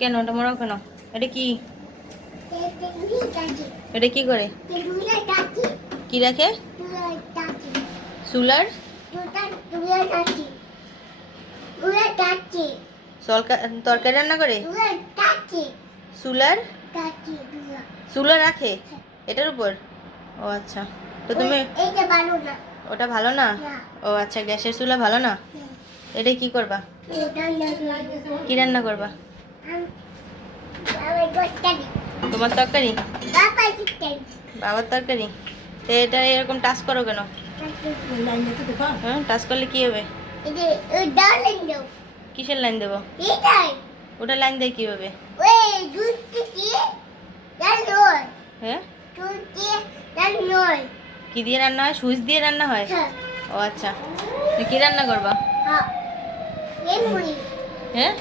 কেন ওটা মরাও কেন? এটা কি? এটা কি করে? কি রাখে? সুলার তরকারি রান্না করে? সুলার সুলা রাখে এটার উপর? ও আচ্ছা। তো তুমি ওটা ভালো না? ও আচ্ছা, গ্যাসের চুলা ভালো না? এটা কি করবা? কি রান্না করবা? তোমার তরকারি? বাবার তরকারি? তো এটা এরকম টাচ করো কেন? হ্যাঁ, টাচ করলে কি হবে? কিসের লাইন দেবো? ওটা লাইন দেয় কিভাবে? হ্যাঁ, কি দিয়ে রান্না হয়? সুইচ দিয়ে রান্না হয়? ও আচ্ছা। তুমি কি রান্না করবা? হ্যাঁ,